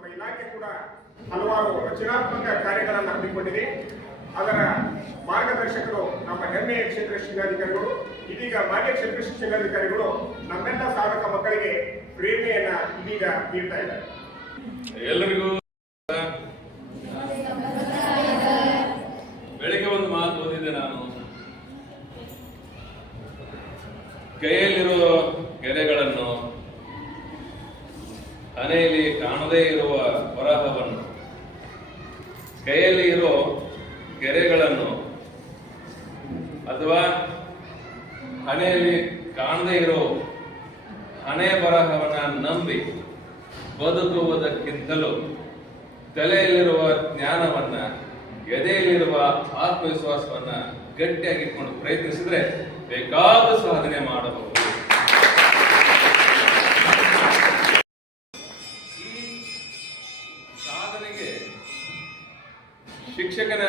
ನಮ್ಮ ಇಲಾಖೆ ಕೂಡ ಹಲವಾರು ರಚನಾತ್ಮಕ ಕಾರ್ಯಗಳನ್ನು ಹಮ್ಮಿಕೊಂಡಿದೆ. ಅದರ ಮಾರ್ಗದರ್ಶಕರು ನಮ್ಮ ಹೆಮ್ಮೆಯ ಕ್ಷೇತ್ರ ಶಿಕ್ಷಣಾಧಿಕಾರಿಗಳು, ಇದೀಗ ಮಾನ್ಯ ಕ್ಷೇತ್ರ ಶಿಕ್ಷಣಾಧಿಕಾರಿಗಳು ನಮ್ಮೆಲ್ಲ ಸಾಧಕ ಮಕ್ಕಳಿಗೆ ಪ್ರೇರಣೆಯನ್ನ ಇದೀಗ ನೀಡ್ತಾ ಇದ್ದಾರೆ. ಎಲ್ಲರಿಗೂ ಬೆಳಿಗ್ಗೆ ಒಂದು ಮಾತು ಓದಿದ್ದೆ ನಾನು. ಕೈಯಲ್ಲಿರೋ ಕೆರೆಗಳನ್ನು ಮನೆಯಲ್ಲಿ ಕಾಣದೇ ಇರುವ ಬರಹವನ್ನು ಕೈಯಲ್ಲಿ ಇರೋ ಗೆರೆಗಳನ್ನು ಅಥವಾ ಹಣೆಯಲ್ಲಿ ಕಾಣದೇ ಇರೋ ಹಣೆ ಬರಹವನ್ನ ನಂಬಿ ಬದುಕುವುದಕ್ಕಿಂತಲೂ ತಲೆಯಲ್ಲಿರುವ ಜ್ಞಾನವನ್ನ, ಎದೆಯಲ್ಲಿರುವ ಆತ್ಮವಿಶ್ವಾಸವನ್ನ ಗಟ್ಟಿಯಾಗಿಟ್ಕೊಂಡು ಪ್ರಯತ್ನಿಸಿದ್ರೆ ಬೇಕಾದ ಸಾಧನೆ ಮಾಡಬಹುದು. ಸಾಧನೆಗೆ ಶಿಕ್ಷಕನ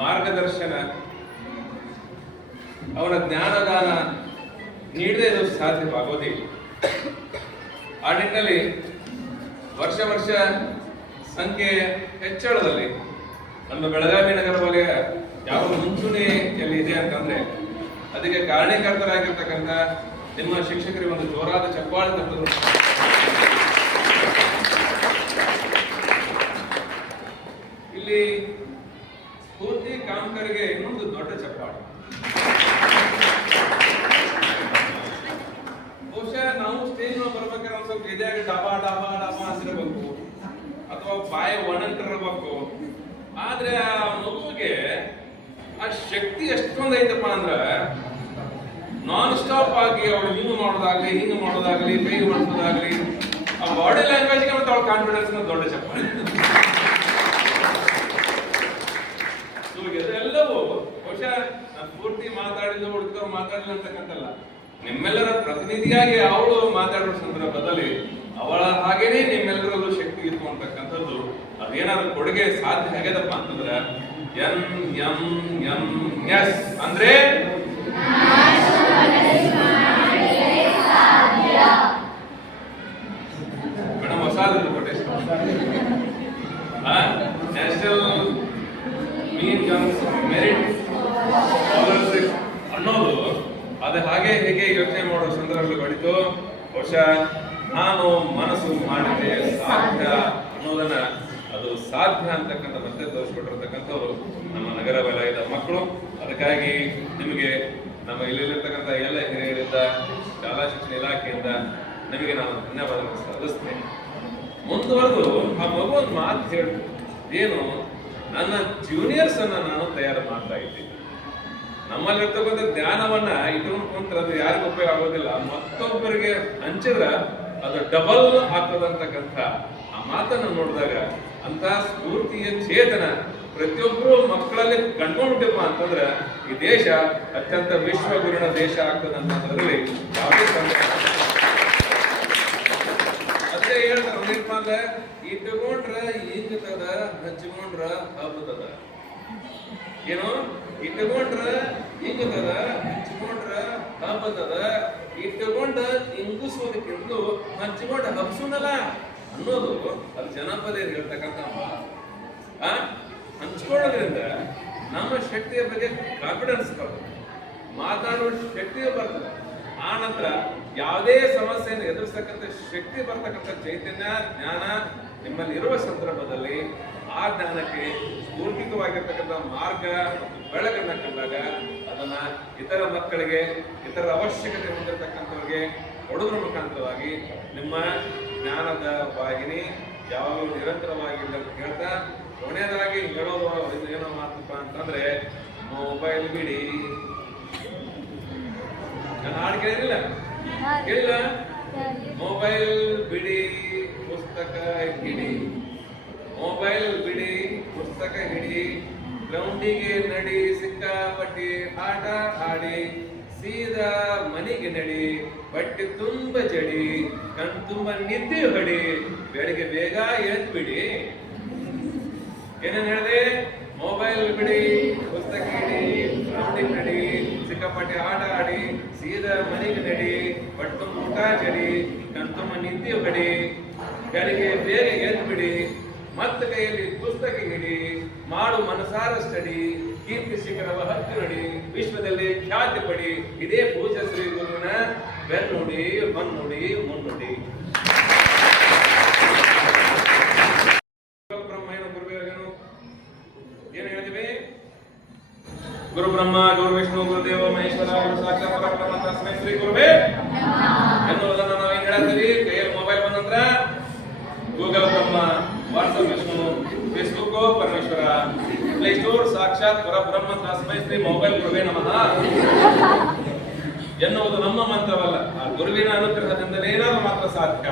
ಮಾರ್ಗದರ್ಶನ, ಅವನ ಜ್ಞಾನದಾನ ನೀಡದೇ ಇದು ಸಾಧ್ಯವಾಗೋದಿಲ್ಲ. ಆ ನಿಟ್ಟಿನಲ್ಲಿ ವರ್ಷ ವರ್ಷ ಸಂಖ್ಯೆ ಹೆಚ್ಚಳದಲ್ಲಿ ನಮ್ಮ ಬೆಳಗಾವಿ ನಗರ ವಲಯ ಯಾವ ಮುಂಚೂಣಿಯಲ್ಲಿ ಇದೆ ಅಂತಂದ್ರೆ ಅದಕ್ಕೆ ಕಾರಣೀಕರ್ತರಾಗಿರ್ತಕ್ಕಂಥ ನಿಮ್ಮ ಶಿಕ್ಷಕರಿಗೆ ಒಂದು ಜೋರಾದ ಚಪ್ಪಾಳೆ ತಟ್ಟಲು ಇಲ್ಲಿ ಸ್ಫೂರ್ತಿ ಕಾಮಕರಿಗೆ ಇನ್ನೊಂದು ದೊಡ್ಡ ಚಪ್ಪಾಳೆ. ನಾವು ಸ್ಟೇಜ್ ಮೇಲೆ ಬರ್ಬೇಕಾದ್ರೆ ಒಂದ್ ಸ್ವಲ್ಪ ಎದೆ ಡಬಾ ಡಬಾ ಡಬಾ ಹಸಿರಬೇಕು ಅಥವಾ ಬಾಯಿ ಒಣಗಿರ್ಬೇಕು ಆದ್ರೆ ಆ ಮಗುವಿಗೆ ಆ ಶಕ್ತಿ ಎಷ್ಟೊಂದ್ ಐತಪ್ಪ ಅಂದ್ರ ನಾನ್ ಸ್ಟಾಪ್ ಆಗಿ ಅವಳು ಹಿಂಗ್ ಮಾಡೋದಾಗ್ಲಿ ಹಿಂಗ್ ಮಾಡೋದಾಗ್ಲಿ, ಕೈ ಮಾಡಿಸೋದಾಗ್ಲಿ ಆ ಬಾಡಿ ಲ್ಯಾಂಗ್ವೇಜ್ಗೆ ಮತ್ತೆ ಅವಳ ಕಾನ್ಫಿಡೆನ್ಸ್ ದೊಡ್ಡ ಚಪ್ಪಾಳೆ ಎಲ್ಲವೂ ಬಹುಶಃ ಪೂರ್ತಿ ಮಾತಾಡಿದ್ದು ಹುಡುಕ ಮಾತಾಡಲಿಲ್ಲ ಅಂತಕ್ಕಂಥಲ್ಲ. ನಿಮ್ಮೆಲ್ಲರ ಪ್ರತಿನಿಧಿಯಾಗಿ ಅವಳು ಮಾತಾಡೋ ಸಂದರ್ಭದಲ್ಲಿ ಅವಳ ಹಾಗೇನೆ ನಿಮ್ಮೆಲ್ಲರಲ್ಲೂ ಶಕ್ತಿ ಇತ್ತು ಅಂತಕ್ಕಂಥದ್ದು ಅದೇನಾದ್ರೂ ಕೊಡುಗೆ ಸಾಧ್ಯ ಆಗ್ಯದಪ್ಪ ಅಂತಂದ್ರೆ ಎನ್ ಎಂ ಎಂ ಎಸ್ ಅಂದ್ರೆ madam ಹೊಸಾದ್ರು quotation national means cum merit scholarship ಅನ್ನೋದು ಅದು ಹಾಗೆ ಹೇಗೆ ಯೋಚನೆ ಮಾಡೋ ಸಂದರ್ಭದಲ್ಲಿ ಬಡಿತು ಬಹುಶಃ ನಾನು ಮನಸ್ಸು ಮಾಡಿದ್ರೆ ಸಾಧ್ಯ ಅನ್ನೋದನ್ನ ಅದು ಸಾಧ್ಯ ಅಂತಕ್ಕಂಥ ಮತ್ತೆ ತೋರಿಸ್ಕೊಟ್ಟಿರ್ತಕ್ಕಂಥವ್ರು ನಮ್ಮ ನಗರ ವಲಯದ ಮಕ್ಕಳು. ಅದಕ್ಕಾಗಿ ನಿಮಗೆ ನಮ್ಮ ಇಲ್ಲಿರ್ತಕ್ಕಂಥ ಎಲ್ಲ ಹಿರಿಯರಿಂದ, ಶಾಲಾ ಶಿಕ್ಷಣ ಇಲಾಖೆಯಿಂದ ನಿಮಗೆ ನಾನು ಧನ್ಯವಾದಗಳನ್ನು ಸಲ್ಲಿಸ್ತೇನೆ ಮುಂದುವರೆದು, ಆ ಮಗು ಒಂದು ಮಾತು ಹೇಳಿ. ಏನು? ನನ್ನ ಜೂನಿಯರ್ಸ್ ಅನ್ನ ನಾನು ತಯಾರು ಮಾಡ್ತಾ ಇದ್ದೀನಿ. ನಮ್ಮಲ್ಲಿರ್ತಕ್ಕಂಥ ಜ್ಞಾನವನ್ನ ಇಟ್ಕೊಂಡು ಕುಂತ್ರೆ ಅದು ಯಾರಿಗೂ ಉಪಯೋಗ ಆಗೋದಿಲ್ಲ. ಮತ್ತೊಬ್ಬರಿಗೆ ಹಂಚಿದ್ರ ಅದು ಡಬಲ್ ಆಗ್ತದಂತಕ್ಕಂಥ ಮಾತನ್ನು ನೋಡಿದಾಗ ಅಂತ ಸ್ಫೂರ್ತಿಯ ಚೇತನ ಪ್ರತಿಯೊಬ್ಬರು ಮಕ್ಕಳಲ್ಲಿ ಕಂಡುಕೊಂಡಿಪ್ಪ ಅಂತಂದ್ರೆ ಈ ದೇಶ ಅತ್ಯಂತ ವಿಶ್ವಗುರುಣ ದೇಶ ಆಗ್ತದಂತದ್ರಲ್ಲಿ ಯಾವುದೇ ಸಂದೇಹ. ಅದೇ ಹೇಳ್ತಾರ ಏನಪ್ಪಾ ಅಂದ್ರೆ ಇಟ್ಕೊಂಡ್ರ ಹಿಂಗತದ ಹಚ್ಕೊಂಡ್ರ ಹಬ್ಬತದ ಏನು? ಇಟ್ಟುಕೊಂಡ್ರ ಹಿಂಗತದ ಹಚ್ಕೊಂಡ್ರ ಹಬ್ಬತದ ಇಟ್ಟುಕೊಂಡ ಇಂಗಿಸೋದಕ್ಕಿಂತ ಹಂಚಿಕೊಂಡ ಹಬ್ಸುನಲ್ಲ ಅನ್ನೋದು ಅಲ್ಲಿ ಜನಪದ ಹೇಳ್ತಕ್ಕಂಥ. ಆ? ಹಂಚ್ಕೊಳ್ಳೋದ್ರಿಂದ ನಮ್ಮ ಶಕ್ತಿಯ ಬಗ್ಗೆ ಕಾನ್ಫಿಡೆನ್ಸ್ ಬರ್ತದೆ ಮಾತಾಡುವ ಶಕ್ತಿಯು ಬರ್ತದೆ. ಆ ನಂತರ ಯಾವುದೇ ಸಮಸ್ಯೆಯನ್ನು ಎದುರಿಸ್ತಕ್ಕಂಥ ಶಕ್ತಿ ಬರ್ತಕ್ಕಂಥ ಚೈತನ್ಯ, ಜ್ಞಾನ ನಿಮ್ಮಲ್ಲಿ ಇರುವ ಸಂದರ್ಭದಲ್ಲಿ ಆ ಜ್ಞಾನಕ್ಕೆ ಸ್ಫೂರ್ತಿಕವಾಗಿರ್ತಕ್ಕಂಥ ಮಾರ್ಗ ಮತ್ತು ಬೆಳಕನ್ನ ಕಂಡಾಗ ಅದನ್ನ ಇತರ ಮಕ್ಕಳಿಗೆ, ಇತರ ಅವಶ್ಯಕತೆ ಹೊಂದಿರತಕ್ಕಂಥವ್ರಿಗೆ ಕೊಡೋದ್ರ ಮುಖಾಂತರವಾಗಿ ನಿಮ್ಮ ಜ್ಞಾನದ ಬಾಗಿನಿ ಯಾವಾಗಲೂ ನಿರಂತರವಾಗಿ ಅಂತ ಹೇಳ್ತಾ ಕೊನೆಯದಾಗಿ ಹೇಳೋದು ಏನೋ ಮಾತಪ್ಪ ಅಂತಂದ್ರೆ ಮೊಬೈಲ್ ಬಿಡಿ. ನಾನು ಹಾಡು ಕೇಳಿಲ್ಲ ಕೇಳಿಲ್ಲ? ಮೊಬೈಲ್ ಬಿಡಿ, ಪುಸ್ತಕ ಹಿಡಿ. ಮೊಬೈಲ್ ಬಿಡಿ, ಪುಸ್ತಕ ಹಿಡಿ. ಗ್ರೌಂಡಿಗೆ ನಡಿ, ಸಿಕ್ಕಾಪಟ್ಟಿ ಆಟ ಆಡಿ ಸೀದಾ ಮನೆಗೆ ನಡಿ. ಬಟ್ಟೆ ತುಂಬ ಚಳಿ ಕಣ್ ತುಂಬ ನಿದ್ದೆ ಹೊಡಿ, ಬೆಳಿಗ್ಗೆ ಬೇಗ ಎದ್ದು ಬಿಡಿ ಏನೇನು ಹೇಳಿದೆ? ಮೊಬೈಲ್ ಬಿಡಿ, ಪುಸ್ತಕ ಇಡಿ ಗ್ರೌಂಡಿಗೆ ನಡಿ, ಸಿಕ್ಕಾಪಟ್ಟೆ ಆಟ ಆಡಿ, ಸೀದಾ ಮನೆಗೆ ನಡಿ, ಬಟ್ಟು ಊಟ ಜಡಿ ಕಣ್ ತುಂಬ ನಿದ್ದೆ ಹೊಡಿ, ಬೆಳಿಗ್ಗೆ ಬೇಗ ಎದ್ದು ಬಿಡಿ ಮತ್ತೆ ಕೈಯಲ್ಲಿ ಪುಸ್ತಕ ಹಿಡಿ ಮಾಡು ಮನಸಾರ ಸ್ಟಡಿ ಕೀರ್ತಿ ಶಿಖರವ ಹತ್ತಿ ನೋಡಿ ವಿಶ್ವದಲ್ಲಿ ಖ್ಯಾತಿ ಪಡಿ, ಇದೇ ಪೂಜ ಶ್ರೀ ಗುರುವಿನ ಬೆನ್ನುಡಿ, ಮನ್ನುಡಿ, ಮುನ್ನುಡಿ. ಏನು ಗುರು ಬ್ರಹ್ಮ ವಿಷ್ಣು, ಗುರುದೇವ, ಮಹೇಶ್ವರ, ಗುರು ಸಾಕ್ಷಾತ್, ಪರಬ್ರಹ್ಮ, ತಸ್ಮೈ ಶ್ರೀ ಗುರುವೇ. ಎನ್ನುವುದನ್ನ ನಾವು ಏನ್ ಹೇಳ್ತೀವಿ ಕೈಯಲ್ಲಿ mobile ಬಂದಂದ್ರ Google Brahma, WhatsApp Vishnu Facebook Parameshwara. Play store ಸಾಕ್ಷಾತ್ ಪರಬ್ರಹ್ಮ ತಸ್ಮೈ ಶ್ರೀ ಮೊಬೈಲ್ ಗುರುವೇ ನಮಃ. ಎನ್ನುವುದು ನಮ್ಮ ಮಂತ್ರವಲ್ಲ. ಆ ಗುರುವಿನ ಅನುಗ್ರಹದಿಂದಲೇ ನಾವು ಮಾತ್ರ ಸಾಧ್ಯ.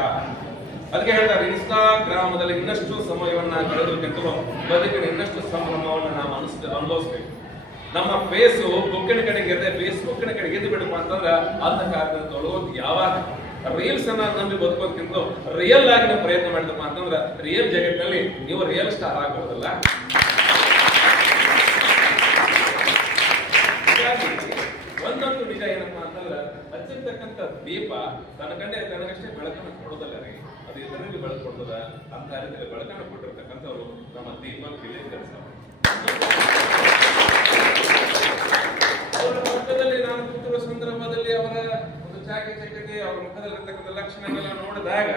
ಅದಕ್ಕೆ ಹೇಳ್ತಾರೆ, ಇನ್ಸ್ಟಾಗ್ರಾಮದಲ್ಲಿ ಇನ್ನಷ್ಟು ಸಮಯವನ್ನ ಕಳೆದುಕೊಂಡು ಬದುಕಿನ ಇನ್ನಷ್ಟು ಸಂಭ್ರಮವನ್ನು ನಾವು ಅನಿಸ್ ಅನುಭವಿಸ್ಬೇಕು. ನಮ್ಮ ಫೇಸು ಬುಕ್ಕಿನ ಕಡೆಗೆ ಇರದೆ ಫೇಸ್ಬುಕ್ಕಿನ ಕಡೆಗೆ ಎದ್ದು ಅಂತಂದ್ರ ಅಂತಂದ್ರೆ ಕಾರಣ ತೊಳಗೋದು ಯಾವಾಗ? ರೀಲ್ಸ್ ಅನ್ನ ನಂಬಿ ಬದುಕೋದಕ್ಕಿಂತ ರಿಯಲ್ ಆಗಿ ನಾವು ಪ್ರಯತ್ನ ಮಾಡಿದಪ್ಪ ಅಂತಂದ್ರೆ ರಿಯಲ್ ಜಗತ್ತಿನಲ್ಲಿ ನೀವು ರಿಯಲ್ ಸ್ಟಾರ್ ಆಗ್ಬೋದಲ್ಲ ಹೀಗಾಗಿ ಒಂದೊಂದು ನಿಜ ಏನಪ್ಪ ಅಂತಂದ್ರೆ ಹಚ್ಚಿರ್ತಕ್ಕಂಥ ದೀಪ ತನ್ನ ಕಂಡೆ ತನಗಷ್ಟೇ ಬೆಳಕನ್ನು ಕೊಡೋದಲ್ಲ ರೀ. ಅದು ಇತರರಿಗೆ ಬೆಳಕು ಕೊಡ್ತದ, ಅಂತ ರೀತಿಯಲ್ಲಿ ಬೆಳಕನ್ನು ಕೊಟ್ಟಿರ್ತಕ್ಕಂಥವ್ರು ನಮ್ಮ ದೀಪ ಬಿಳಿ ಕೆಲಸ ಅವರ ಪಕ್ಕದಲ್ಲಿ ನಾನು ಕೂತಿರುವ ಸಂದರ್ಭದಲ್ಲಿ ಅವರ ಒಂದು ಚಾಕಚಕ್ಯತೆ ಅವರ ಮುಖದಲ್ಲಿರ್ತಕ್ಕಂಥ ಲಕ್ಷಣಗಳನ್ನ ನೋಡಿದಾಗ,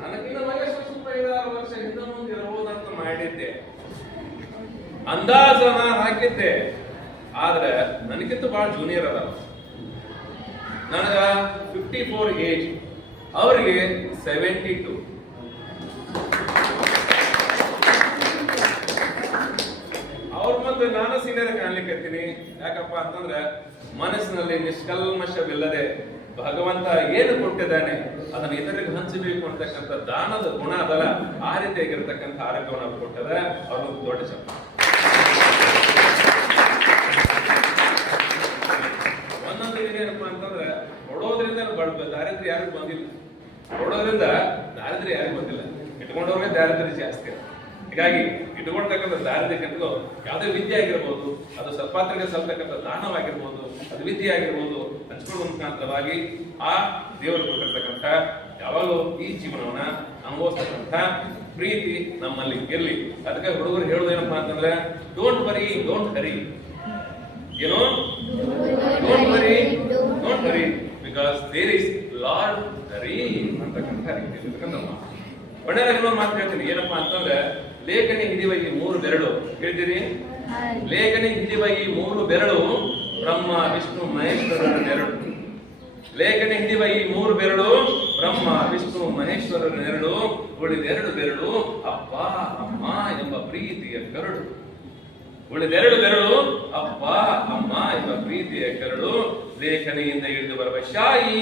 ನನಗಿನ್ನ ವಯಸ್ಸು ಸ್ವಲ್ಪ ಐದಾರು ವರ್ಷ, ಹಿಂದೆ ಮುಂದೆ ಇರಬಹುದಂತ ಮಾಡಿದ್ದೆ. ಅಂದಾಜನ ಹಾಕಿದ್ದೆ. ಆದ್ರೆ ನನಗಿಂತ ಬಹಳ ಜೂನಿಯರ್ ಅದಾವ. ನನಗ ಫಿಫ್ಟಿ ಫೋರ್ ಏಜ್ ಅವರಿಗೆ ಸೆವೆಂಟಿ ಟು ಅವ್ರ ಮುಂದೆ ನಾನು ಸೀನಿಯರ್ ಕಾಣ್ಲಿಕ್ಕೆ ಯಾಕಪ್ಪ ಅಂತಂದ್ರೆ ಮನಸ್ಸಿನಲ್ಲಿ ನಿಷ್ಕಲ್ಮಶವಿಲ್ಲದೆ ಭಗವಂತ ಏನು ಕೊಟ್ಟಿದ್ದಾನೆ, ಅದನ್ನು ಇತರಿಗೆ ಹಂಚಬೇಕು ಅಂತಕ್ಕಂಥ ದಾನದ ಗುಣ ಅದಲ್ಲ. ಆ ರೀತಿಯಾಗಿರ್ತಕ್ಕಂಥ ಆರೋಗ್ಯವನ್ನು ಕೊಟ್ಟದ ಅವ್ರ ದೊಡ್ಡ ಚಪ್ಪ ಒಂದೊಂದು ದಿನ ಏನಪ್ಪಾ ಅಂತಂದ್ರೆ ಕೊಡೋದ್ರಿಂದ ದಾರಿದ್ರ್ಯ ಯಾರಿಗೂ ಬಂದಿಲ್ಲ. ಕೊಡೋದ್ರಿಂದ ದಾರಿದ್ರ್ಯ ಯಾರಿಗೂ ಬಂದಿಲ್ಲ. ಇಟ್ಕೊಂಡವ್ರಿಗೆ ದಾರಿದ್ರ್ಯ ಜಾಸ್ತಿ. ಹೀಗಾಗಿ ಇಟ್ಕೊಳ್ತಕ್ಕಂಥ ದಾರಿದ್ರ್ಯಕ್ಕಿಂತಲೂ ಯಾವುದೇ ವಿದ್ಯೆ ಆಗಿರ್ಬೋದು, ಅದು ಸತ್ಪಾತ್ರಕ್ಕೆ ಸಲ್ತಕ್ಕಂಥ ದಾನವಾಗಿರ್ಬೋದು, ಅದು ವಿದ್ಯೆ ಆಗಿರ್ಬೋದು ಹಂಚ್ಕೊಳ್ಳುವ ಮುಖಾಂತರವಾಗಿ ಆ ದೇವರು ಕೊಟ್ಟಿರ್ತಕ್ಕಂಥ ಯಾವಾಗಲೂ ಈ ಜೀವನವನ್ನ ಅನುಭವಿಸ್ತಕ್ಕಂಥ ಪ್ರೀತಿ ನಮ್ಮಲ್ಲಿ ಇರಲಿ. ಅದಕ್ಕೆ ಹುಡುಗರು ಹೇಳೋದೇನಪ್ಪಾ ಅಂತಂದ್ರೆ ಡೋಂಟ್ ವರಿ ಡೋಂಟ್ ಹರಿ ಏನೋ don't worry don't worry because there is lord ream ಅಂತಕ್ಕಂಥ ಇರ್ತಕ್ಕಂಥ ಮಾತು. ಇನ್ನೊಂದು ಮಾತು ಹೇಳ್ತೀನಿ. ಏನಪ್ಪಾ ಅಂತಂದ್ರೆ ಲೇಖನಿ ಈ ಮೂರು ಬೆರಳು ಹೇಳ್ತೀರಿ? ಲೇಖನಿ ಈ ಮೂರು ಬೆರಳು ಬ್ರಹ್ಮ ವಿಷ್ಣು ಮಹೇಶ್ವರರ ನೆರಳು. ಲೇಖನಿ ಈ ಮೂರು ಬೆರಳು ಬ್ರಹ್ಮ ವಿಷ್ಣು ಮಹೇಶ್ವರರ ನೆರಳು. ಉಳಿದೆರಡು ಬೆರಳು ಅಪ್ಪ ಅಮ್ಮ ಎಂಬ ಪ್ರೀತಿಯ ಕರಡು ಉಳಿದೆರಡು ಬೆರಳು ಅಪ್ಪ ಅಮ್ಮ ಎಂಬ ಪ್ರೀತಿಯ ಕರಳು. ಲೇಖನಿಯಿಂದ ಇಳಿದು ಬರುವ ಶಾಯಿ,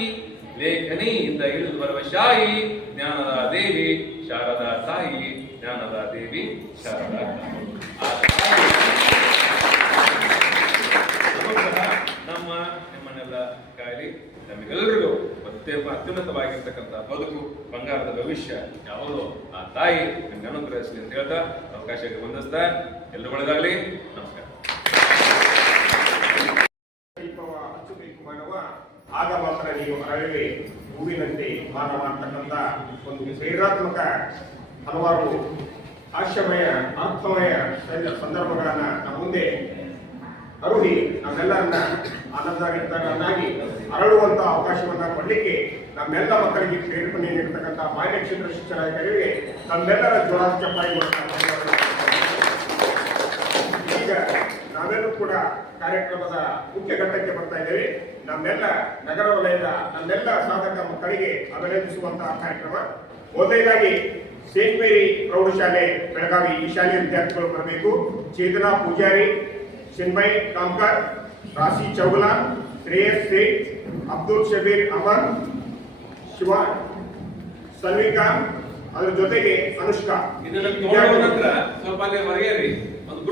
ಲೇಖನಿಯಿಂದ ಇಳಿದು ಬರುವ ಶಾಯಿ, ಜ್ಞಾನದ ದೇವಿ ಶಾರದಾ ತಾಯಿ ಜ್ಞಾನದ ದೇವಿ ಶಾರದಾ ನಮ್ಮ ನಿಮ್ಮನ್ನೆಲ್ಲ ಕಾಯಲಿ ನಮಗೆಲ್ಲರಿಗೂ ಅತ್ಯಂತ ಅತ್ಯುನ್ನತವಾಗಿರ್ತಕ್ಕಂಥ ಬದುಕು, ಬಂಗಾರದ ಭವಿಷ್ಯ, ಯಾವುದೋ ಆ ತಾಯಿ, ನಿಮ್ಗೆ ಅನುಗ್ರಹಿಸಲಿ ಅಂತ ಹೇಳ್ತಾ, ಅವಕಾಶಕ್ಕೆ ಬಂದಿಸ್ತಾ ಎಲ್ಲರೂ ಒಳ್ಳೆದಾಗಲಿ, ನಮಸ್ಕಾರ. ಆಗ ಮಾತ್ರ ನೀವು ಅರಳಿ ಹೂವಿನಂತೆ ಮಾನ ಮಾಡ್ತಕ್ಕಂಥ ಒಂದು ಪ್ರೇರಾತ್ಮಕ ಹಲವಾರು ಹಾಸ್ಯಮಯ ಅರ್ಥಮಯ ಸಂದ- ಸಂದರ್ಭಗಳನ್ನ ನಮ್ಮ ಮುಂದೆ ಅರುಹಿ ನಮ್ಮೆಲ್ಲರನ್ನ ಆನಂದವಾಗಿರ್ತಾಗಿ ಅರಳುವಂತ ಅವಕಾಶವನ್ನ ಕೊಡ್ಲಿಕ್ಕೆ ನಮ್ಮೆಲ್ಲ ಮಕ್ಕಳಿಗೆ ಪ್ರೇರೇಪಣೆ ನೀಡತಕ್ಕಂಥ ಮಾನ್ಯ ಕ್ಷೇತ್ರ ಶಿಕ್ಷಣಾಧಿಕಾರಿಗೆ ನಮ್ಮೆಲ್ಲರ ಜ್ವರ ಚಪ್ಪಾಯಿ ನಾವೆಲ್ಲರೂ ಕೂಡ ಕಾರ್ಯಕ್ರಮದ ಮುಖ್ಯ ಘಟ್ಟಕ್ಕೆ ಬರ್ತಾ ಇದ್ದೇವೆ. ನಮ್ಮೆಲ್ಲ ನಗರ ವಲಯದ ನಮ್ಮೆಲ್ಲ ಸಾಧಕ ಮಕ್ಕಳಿಗೆ ಅಭಿನಂದಿಸುವಂತಹ ಕಾರ್ಯಕ್ರಮ. ಮೊದಲನೇದಾಗಿ ಸೇಂಟ್ ಮೇರಿ ಪ್ರೌಢಶಾಲೆ ಬೆಳಗಾವಿ ಈ ಶಾಲೆಯ ವಿದ್ಯಾರ್ಥಿಗಳು ಬರಬೇಕು. ಚೇತನಾ ಪೂಜಾರಿ ಚಿನ್ಮಯ್ ಕಾಮ್ಕರ್, ರಾಶಿ ಚೌಗಲ ಶ್ರೇಯಸ್ ಸೇಠ್, ಅಬ್ದುಲ್ ಶಬೀರ್ ಅಮರ್ ಶಿವ ಸಲ್ವಿಕಾ ಅದ್ರ ಜೊತೆಗೆ ಅನುಷ್ಕಾ. ಸ್ವಲ್ಪ ಹೊರಗೆ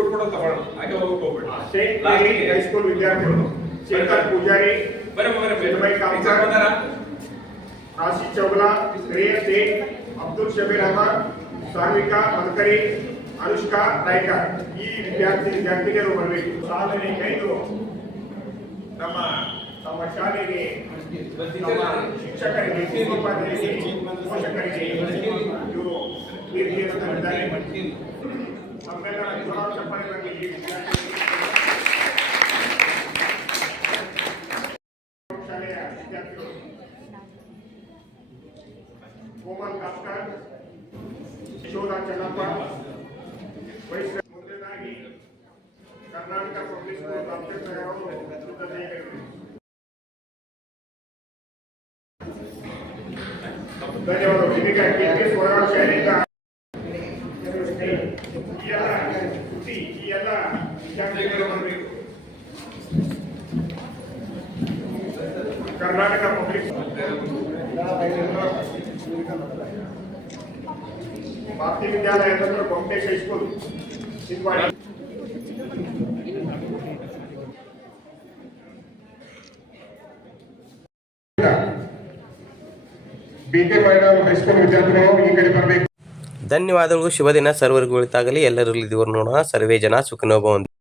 ರೀ ಒಂದು ಗ್ರೂಪ್ ಫೋಟೋ ತಗೊಳ್ಳೋಣ ಹಾಗೆ ಹೋಗಕ್ ಹೋಗ್ಬೇಡಿ ಸೇಂಟ್ ಮೇರಿ ಹೈಸ್ಕೂಲ್ ವಿದ್ಯಾರ್ಥಿಗಳು ಚೇತನ್ ಪೂಜಾರಿ ಬರೀ ಮಗನ ಚಿನ್ಮಯ್ ಕಾಮ್ಕರ್ ರಾಶಿ ಚೌಗಲ ಶ್ರೇಯಸ್ ಸೇಠ್ ಅಬ್ದುಲ್ ಶಬೀರ್ ಅಹಮದ್ ಸಾನ್ವಿಕಾ ಮದಕರಿ ಅನುಷ್ಕಾ ರಾಯ್ಕರ್ ಈ ವಿದ್ಯಾರ್ಥಿ ವಿದ್ಯಾರ್ಥಿನಿಯರು ಬರಬೇಕು ಸಾಧನೆ ಕೈದು ನಮ್ಮ ನಮ್ಮ ಶಾಲೆಗೆ ನಮ್ಮ ಶಿಕ್ಷಕರಿಗೆ ಉಪಾಧ್ಯಾಯರಿಗೆ ಪೋಷಕರಿಗೆ ಕೀರ್ತಿಯನ್ನು ತಂದಿದ್ದಾರೆ ನಮ್ಮೆಲ್ಲರ ಜೋರಾದ ಚಪ್ಪಾಳೆಗಳಲ್ಲಿ ಈ ಶಾಲೆಯ ವಿದ್ಯಾರ್ಥಿಗಳು ಕೋಮಲ್ ಕಾಸ್ಕರ್ ಯಶೋಧ ಚೆನ್ನಪ್ಪ ವೈಸ್ ಮೊದಲನೇದಾಗಿ ಕರ್ನಾಟಕ ಪಬ್ಲಿಕ್ ಸ್ಕೂಲ್ ಅಂಬೇಡ್ಕರ್ ಅವರು ಸಿದ್ಧತೆ ಧನ್ಯವಾದಗಳು ಇದೀಗ ಕೀರ್ತಿ ಸ್ವರಾಳ ಶಾಲೆಯಿಂದ ಈ ಎಲ್ಲ ಕೃತಿ ಈ ಎಲ್ಲ ವಿದ್ಯಾರ್ಥಿಗಳು ಬರಬೇಕು ಕರ್ನಾಟಕ ಪಬ್ಲಿಕ್ ವಿದ್ಯಾಲಯ ಸ್ಕೂಲ್ ಹೈಸ್ಕೂಲ್ ಧನ್ಯವಾದಗಳು. ಶುಭ ದಿನ. ಸರ್ವರ್ಗಳಿತಾಗಲಿ ಎಲ್ಲರಲ್ಲಿ ದೇವರು ನೋಡೋಣ. ಸರ್ವೇ ಜನ ಸುಖನೋಭವಂತು